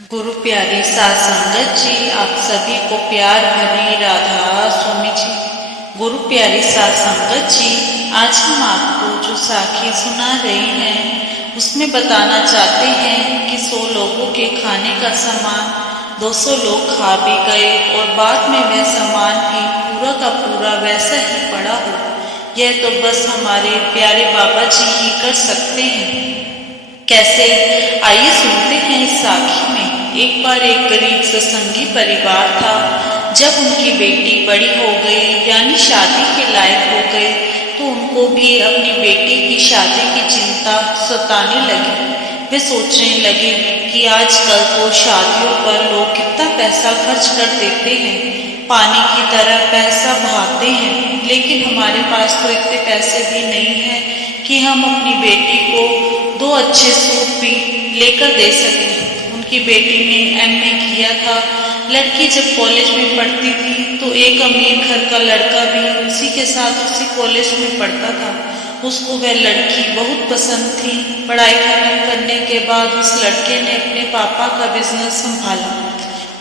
गुरु प्यारी सात संगत जी, आप सभी को प्यार भरी राधा स्वामी जी। गुरु प्यारी सात संगत जी, आज हम आपको जो साखी सुना रहे हैं उसमें बताना चाहते हैं कि 100 लोगों के खाने का सामान 200 लोग खा भी गए और बाद में वह सामान भी पूरा का पूरा वैसा ही पड़ा हो। यह तो बस हमारे प्यारे बाबा जी ही कर सकते हैं। कैसे, आइए सुनते हैं इस साखी में। एक बार एक गरीब सत्संगी परिवार था। जब उनकी बेटी बड़ी हो गई यानी शादी के लायक हो गई तो उनको भी अपनी बेटी की शादी की चिंता सताने लगी। वे सोचने लगे कि आजकल तो शादियों पर लोग कितना पैसा खर्च कर देते हैं, पानी की तरह पैसा बहाते हैं, लेकिन हमारे पास तो इतने पैसे भी नहीं हैं कि हम अपनी बेटी को 2 अच्छे सूट भी लेकर दे सकें। उनकी बेटी ने एमए किया था। लड़की जब कॉलेज में पढ़ती थी तो एक अमीर घर का लड़का भी उसी के साथ उसी कॉलेज में पढ़ता था। उसको वह लड़की बहुत पसंद थी। पढ़ाई खत्म करने के बाद उस लड़के ने अपने पापा का बिजनेस संभाला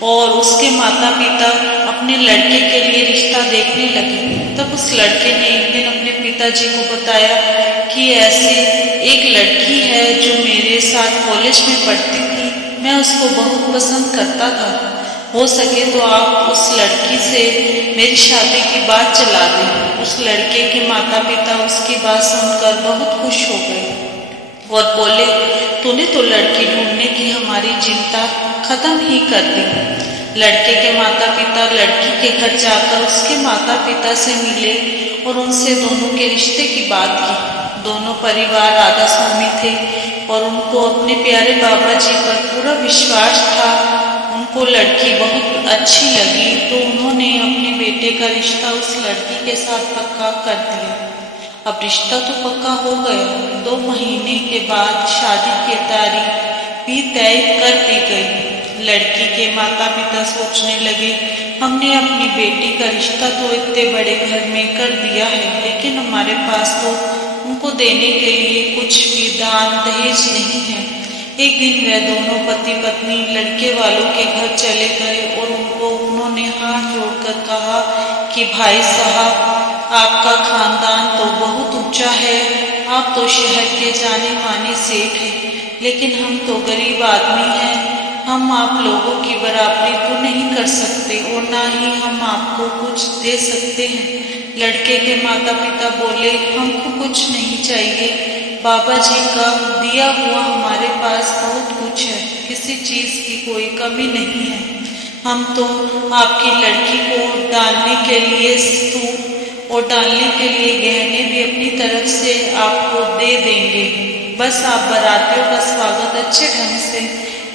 और उसके माता पिता अपने लड़के के लिए रिश्ता देखने लगे। तब उस लड़के ने एक दिन अपने पिताजी को बताया कि ऐसे एक लड़की है जो मेरे साथ कॉलेज में पढ़ती थी, मैं उसको बहुत पसंद करता था। हो सके तो आप उस लड़की से मेरी शादी की बात चला दें। उस लड़के के माता पिता उसकी बात सुनकर बहुत खुश हो गए और बोले, तूने तो लड़की ढूंढने की हमारी चिंता खत्म ही कर दी। लड़के के माता पिता लड़की के घर जाकर उसके माता पिता से मिले और उनसे दोनों के रिश्ते की बात की। दोनों परिवार राधा स्वामी थे और उनको अपने प्यारे बाबा जी पर पूरा विश्वास था। उनको लड़की बहुत अच्छी लगी तो उन्होंने अपने बेटे का रिश्ता उस लड़की के साथ पक्का कर दिया। अब रिश्ता तो पक्का हो गया। 2 महीने के बाद शादी की तारीख भी तय कर दी गई। लड़की के माता पिता सोचने लगे, हमने अपनी बेटी का रिश्ता तो इतने बड़े घर में कर दिया है, लेकिन हमारे पास तो उनको देने के लिए कुछ भी दान दहेज नहीं है। एक दिन वह दोनों पति पत्नी लड़के वालों के घर चले गए और उन्होंने हाथ जोड़कर कहा कि भाई साहब, आपका खानदान तो बहुत ऊंचा है, आप तो शहर के जाने माने सेठ हैं, लेकिन हम तो गरीब आदमी हैं। हम आप लोगों की बराबरी तो नहीं कर सकते और ना ही हम आपको कुछ दे सकते हैं। लड़के के माता पिता बोले, हमको कुछ नहीं चाहिए, बाबा जी का दिया हुआ हमारे पास बहुत कुछ है, किसी चीज की कोई कमी नहीं है। हम तो आपकी लड़की को डालने के लिए सूट और डालने के लिए गहने भी अपनी तरफ से आपको दे देंगे। बस आप बारातियों का स्वागत अच्छे ढंग से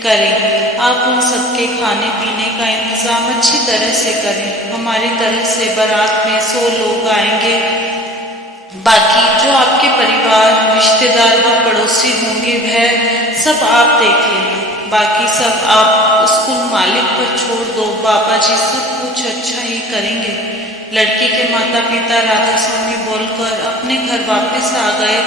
करें। आप उन सबके खाने पीने का इंतजाम अच्छी तरह से करें। हमारी तरफ से बारात में 100 लोग आएंगे। बाकी जो आपके परिवार, रिश्तेदार व पड़ोसी होंगे वह सब आप देख लेना। बाकी सब आप स्कूल मालिक पर छोड़ दो, बाबा जी सब कुछ अच्छा ही करेंगे। लड़की के माता पिता राधा स्वामी बोलकर अपने घर वापस आ गए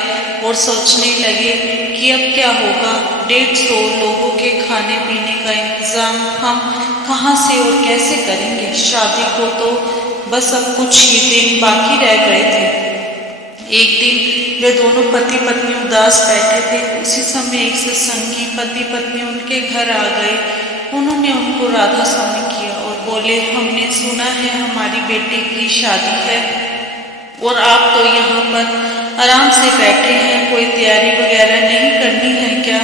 और सोचने लगे कि अब क्या होगा। 150 लोगों के खाने पीने का इंतजाम हम कहाँ से और कैसे करेंगे। शादी को तो बस अब कुछ ही दिन बाकी रह गए थे। एक दिन वे दोनों पति पत्नी उदास बैठे थे। उसी समय एक सत्संगी पति पत्नी उनके घर आ गए। उन्होंने उनको राधा स्वामी किया और बोले, हमने सुना है हमारी बेटी की शादी है और आप तो यहाँ पर आराम से बैठे हैं, कोई तैयारी वगैरह नहीं करनी है क्या,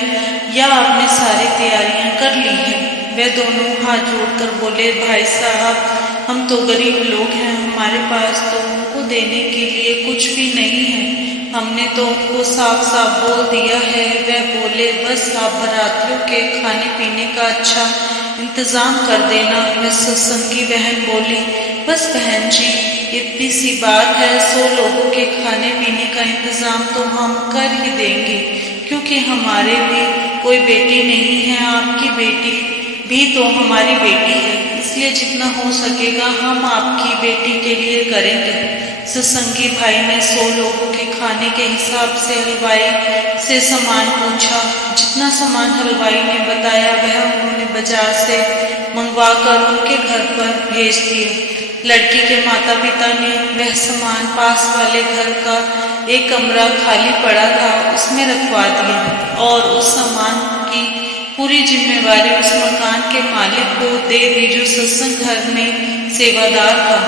या आपने सारी तैयारियां कर ली हैं। वे दोनों हाथ जोड़कर बोले, भाई साहब, हम तो गरीब लोग हैं, हमारे पास तो उनको देने के लिए कुछ भी नहीं है। हमने तो उनको साफ साफ बोल दिया है। वह बोले, बस आप बारातियों के खाने पीने का अच्छा इंतजाम कर देना। वह सत्संगी बहन बोली, बस बहन जी, इतनी सी बात है, 100 लोगों के खाने पीने का इंतजाम तो हम कर ही देंगे, क्योंकि हमारे भी कोई बेटी नहीं है। आपकी बेटी भी तो हमारी बेटी है, इसलिए जितना हो सकेगा हम आपकी बेटी के लिए करेंगे। सत्संगी भाई ने 100 लोगों के खाने के हिसाब से हलवाई से सामान पूछा। जितना सामान हलवाई ने बताया वह उन्होंने बाजार से मंगवा कर उनके घर पर भेज दिया। लड़की के माता पिता ने वह सामान पास वाले घर का एक कमरा खाली पड़ा था उसमें रखवा दिया और उस सामान की पूरी जिम्मेवारी उस मकान के मालिक को दे दी जो सत्संग घर में सेवादार था।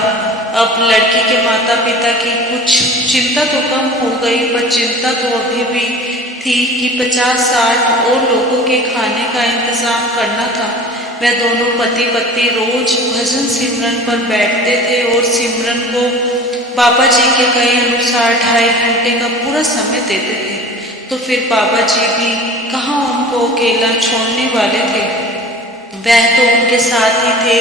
अब लड़की के माता पिता की कुछ चिंता तो कम हो गई, पर चिंता तो अभी भी थी कि 50-60 और लोगों के खाने का इंतजाम करना था। वह दोनों पति पत्नी रोज भजन सिमरन पर बैठते थे और सिमरन को बाबा जी के कहे अनुसार 2.5 घंटे का पूरा समय देते थे। तो फिर बाबा जी भी कहाँ उनको अकेला छोड़ने वाले थे। वह तो उनके साथ ही थे।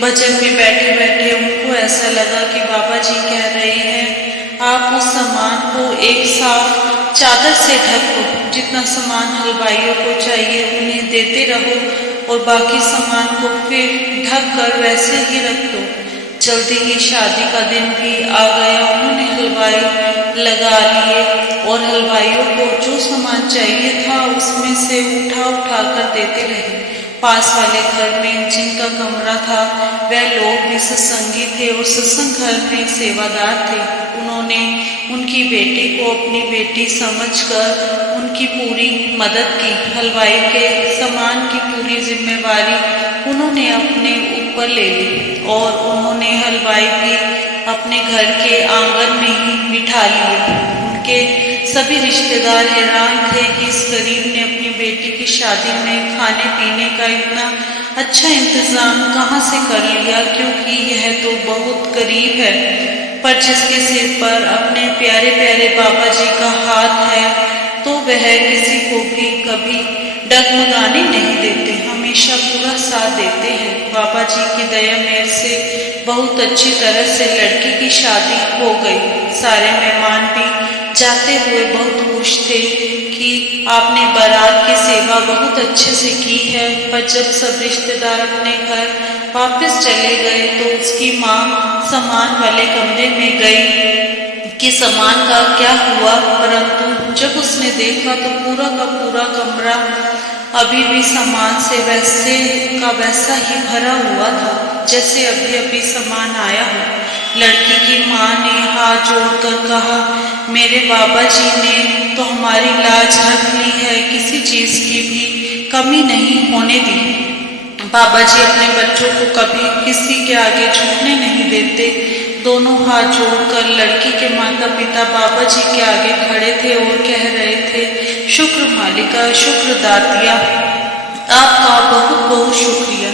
भजन में बैठे बैठे उनको ऐसा लगा कि बाबा जी कह रहे हैं, आप उस सामान को एक साफ चादर से ढक दो। जितना सामान हलवाइयों को चाहिए उन्हें देते रहो और बाकी सामान को फिर ढक कर वैसे ही रख दो। जल्दी ही शादी का दिन भी आ गया। उन्होंने हलवाई लगा लिए और हलवाइयों को जो सामान चाहिए था उसमें से उठा उठा कर देते रहे। पास वाले घर में जिनका कमरा था वह लोग भी सत्संगी थे और सत्संग घर में सेवादार थे। उन्होंने उनकी बेटी को अपनी बेटी समझकर उनकी पूरी मदद की। हलवाई के सामान की पूरी जिम्मेवारी उन्होंने अपने ऊपर ले ली और उन्होंने हलवाई भी अपने घर के आंगन में ही बिठा लिया। उनके सभी रिश्तेदार हैरान थे कि इस गरीब ने अपनी बेटी की शादी में खाने पीने का इतना अच्छा इंतजाम कहाँ से कर लिया, क्योंकि यह तो बहुत गरीब है। पर जिसके सिर पर अपने प्यारे प्यारे बाबा जी का हाथ है तो वह किसी को भी कभी डगमगाने नहीं देते, हमेशा पूरा साथ देते हैं। बाबा जी की दया मेहर से बहुत अच्छी तरह से लड़की की शादी हो गई। सारे मेहमान भी जाते हुए बहुत खुश थे कि आपने बारात की सेवा बहुत अच्छे से की है। पर जब सब रिश्तेदार अपने घर वापस चले गए तो उसकी माँ सामान वाले कमरे में गई कि सामान का क्या हुआ, परंतु जब उसने देखा तो पूरा का पूरा कमरा अभी भी सामान से वैसे का वैसा ही भरा हुआ था जैसे अभी अभी सामान आया हो। लड़की की माँ ने हाथ जोड़कर कहा, मेरे बाबा जी ने तो हमारी लाज रख ली है, किसी चीज की भी कमी नहीं होने दी। बाबा जी अपने बच्चों को कभी किसी के आगे झुकने नहीं देते। दोनों हाथ जोड़कर लड़की के माता पिता बाबा जी के आगे खड़े थे और कह रहे थे, शुक्र मालिका, शुक्र दातिया, आपका बहुत बहुत शुक्रिया।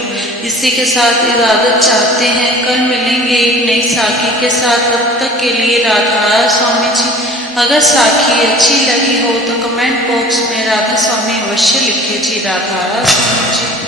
इसी के साथ इजाजत चाहते हैं, कल मिलेंगे एक नई साखी के साथ। तब तक के लिए राधा स्वामी जी। अगर साखी अच्छी लगी हो तो कमेंट बॉक्स में राधा स्वामी अवश्य लिखिए जी। राधा स्वामी जी।